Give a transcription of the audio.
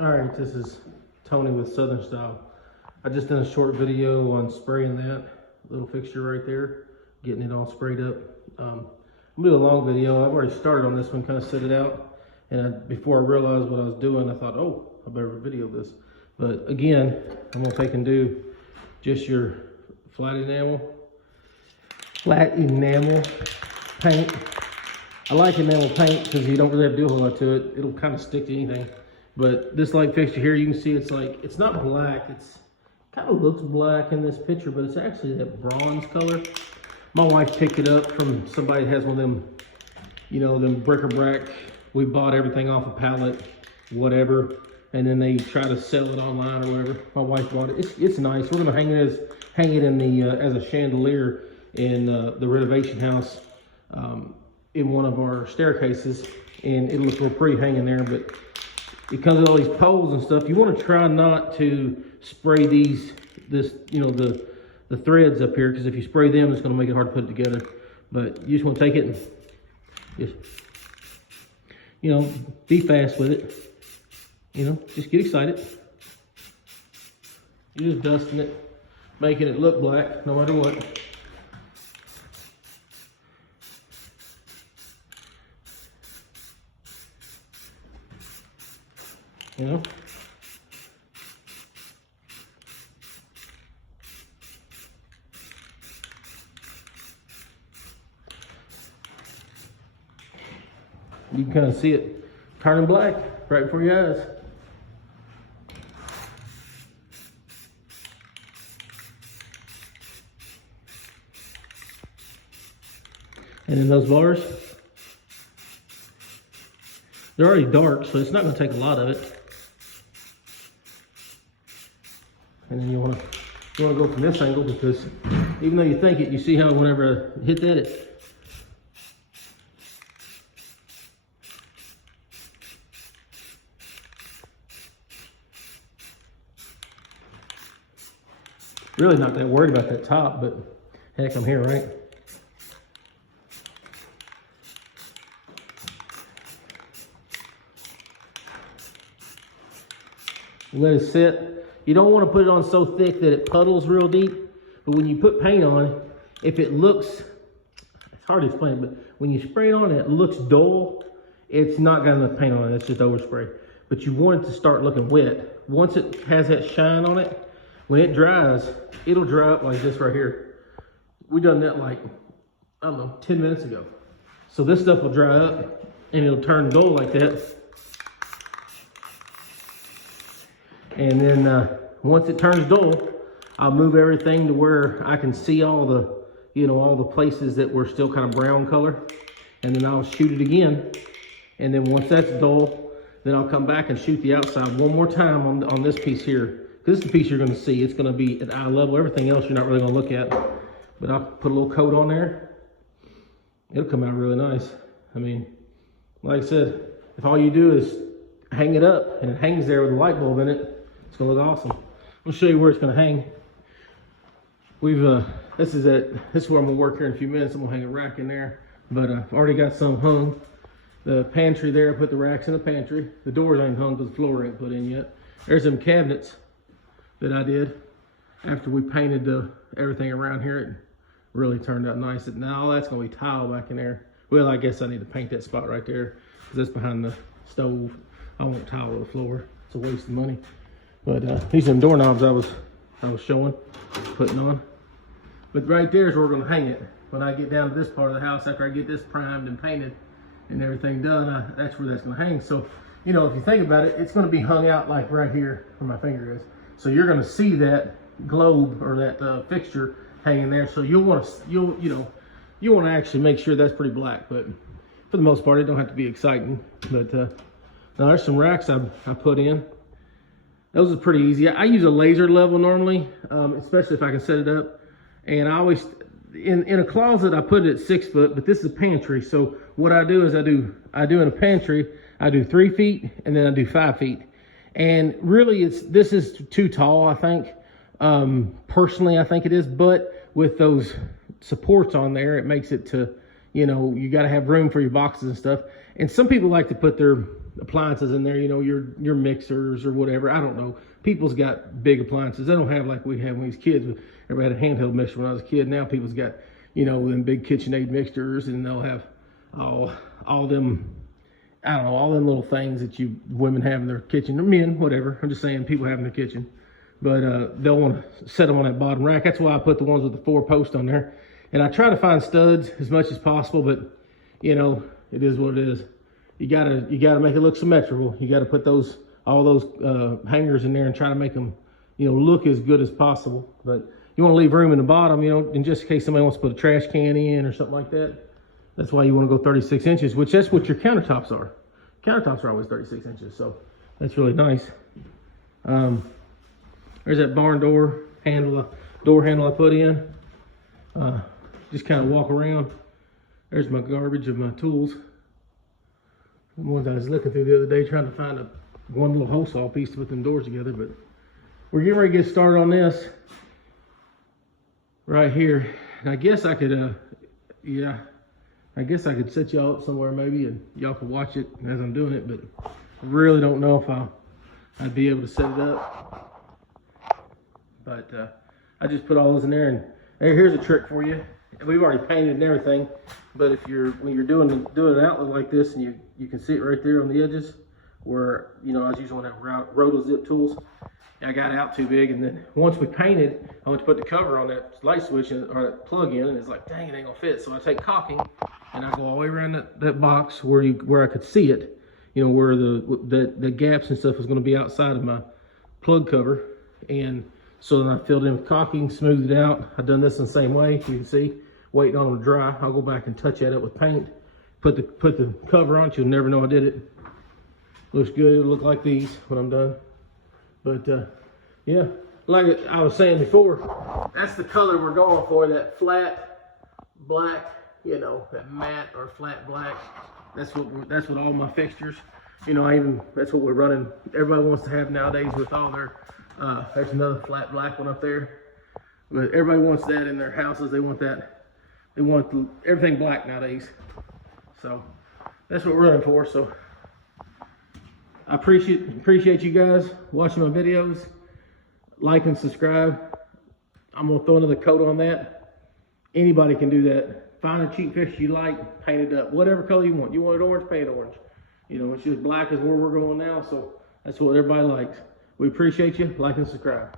Alright, this is Tony with Southern Style. I just done a short video on spraying that little fixture right there, getting it all sprayed up. I'm gonna do a long video. I've already started on this one, kind of set it out, and before I realized what I was doing, I thought, oh, I better video this. But again, I'm gonna take and do just your flat enamel paint. I like enamel paint because you don't really have to do a whole lot to it. It'll kind of stick to anything. But this light fixture here, you can see it's not black. It's kind of looks black in this picture, but it's actually that bronze color. My wife picked it up from somebody that has one of them, you know, them bric-a-brac. We bought everything off a pallet, whatever, and then they try to sell it online or whatever. My wife bought it. It's nice. We're gonna hang it in the as a chandelier in the renovation house in one of our staircases, and it looks real pretty hanging there. But it comes with all these poles and stuff. You want to try not to spray the threads up here, because if you spray them, it's going to make it hard to put it together. But you just want to take it and just, you know, be fast with it. You know, just get excited. You're just dusting it, making it look black no matter what. You know? You can kind of see it turning black right before your eyes. And then those bars, they're already dark, so it's not going to take a lot of it. And then you want to go from this angle, because even though you think it, you see how whenever I hit that, it really not that worried about that top, but heck, I'm here, right? Let it sit. You don't want to put it on so thick that it puddles real deep, but when you put paint on, if it looks, it's hard to explain, but when you spray it on and it looks dull, it's not got enough paint on it, it's just overspray. But you want it to start looking wet. Once it has that shine on it, when it dries, it'll dry up like this right here. We done that like, I don't know, 10 minutes ago. So this stuff will dry up and it'll turn dull like that. And then once it turns dull, I'll move everything to where I can see all the, you know, all the places that were still kind of brown color. And then I'll shoot it again. And then once that's dull, then I'll come back and shoot the outside one more time on this piece here. Because this is the piece you're going to see. It's going to be at eye level. Everything else you're not really going to look at. But I'll put a little coat on there. It'll come out really nice. I mean, like I said, if all you do is hang it up and it hangs there with a light bulb in it, it's gonna look awesome. I'll show you where it's gonna hang. This is where I'm gonna work here in a few minutes. I'm gonna hang a rack in there, but I've already got some hung. The pantry there, I put the racks in the pantry. The doors ain't hung because the floor ain't put in yet. There's some cabinets that I did after we painted everything around here. It really turned out nice. Now all that's gonna be tile back in there. Well, I guess I need to paint that spot right there because that's behind the stove. I won't tile the floor. It's a waste of money. But these are some doorknobs I was showing, putting on. But right there is where we're gonna hang it. When I get down to this part of the house, after I get this primed and painted and everything done, that's where that's gonna hang. So, you know, if you think about it, it's gonna be hung out like right here where my finger is. So you're gonna see that globe or that fixture hanging there. So you'll wanna actually make sure that's pretty black. But for the most part, it don't have to be exciting. But now there's some racks I put in. Those are pretty easy. I use a laser level normally, especially if I can set it up. And I always, in a closet, I put it at 6 foot, but this is a pantry. So what I do is I do in a pantry, I do 3 feet and then I do 5 feet. And really this is too tall, I think. Personally, I think it is, but with those supports on there, it makes it to, you know, you got to have room for your boxes and stuff. And some people like to put their appliances in there, you know, your mixers or whatever. I don't know. People's got big appliances. They don't have like we had when we was kids. Everybody had a handheld mixer when I was a kid. Now people's got, you know, them big KitchenAid mixers, and they'll have all them, I don't know, all them little things that you women have in their kitchen, or men, whatever. I'm just saying people have in their kitchen. But they'll want to set them on that bottom rack. That's why I put the ones with the 4 posts on there. And I try to find studs as much as possible, but you know, it is what it is. You gotta make it look symmetrical. You gotta put all those hangers in there and try to make them, you know, look as good as possible. But you want to leave room in the bottom, you know, in just in case somebody wants to put a trash can in or something like that. That's why you want to go 36 inches, which that's what your countertops are. Countertops are always 36 inches, so that's really nice. There's that barn door handle I put in. Just kind of walk around. There's my garbage of my tools. The ones I was looking through the other day trying to find one little hole saw piece to put them doors together, but we're getting ready to get started on this right here. And I guess I could, I guess I could set y'all up somewhere maybe, and y'all can watch it as I'm doing it, but I really don't know if I'd be able to set it up. But I just put all those in there, and here's a trick for you. We've already painted and everything, but when you're doing an outlet like this, and you can see it right there on the edges, where, you know, I was using one of that roto zip tools. I got out too big, and then once we painted, I went to put the cover on that light switch or that plug in, and it's like, dang, it ain't gonna fit. So I take caulking and I go all the way around that box where I could see it, you know, where the gaps and stuff was gonna be outside of my plug cover. And so then I filled in with caulking, smoothed it out. I've done this in the same way, you can see, waiting on them to dry. I'll go back and touch at it with paint, put the cover on, you'll never know I did it. Looks good, it'll look like these when I'm done. But yeah, like I was saying before, that's the color we're going for, that flat black, you know, that matte or flat black. That's what all my fixtures, you know, that's what we're running. Everybody wants to have nowadays with all their, there's another flat black one up there. But everybody wants that in their houses. They want that. They want everything black nowadays. So that's what we're running for. So I appreciate you guys watching my videos. Like and subscribe. I'm gonna throw another coat on that. Anybody can do that. Find a cheap fixture you like, paint it up. Whatever color you want. You want it orange, paint it orange. You know, it's just black is where we're going now, so that's what everybody likes. We appreciate you. Like and subscribe.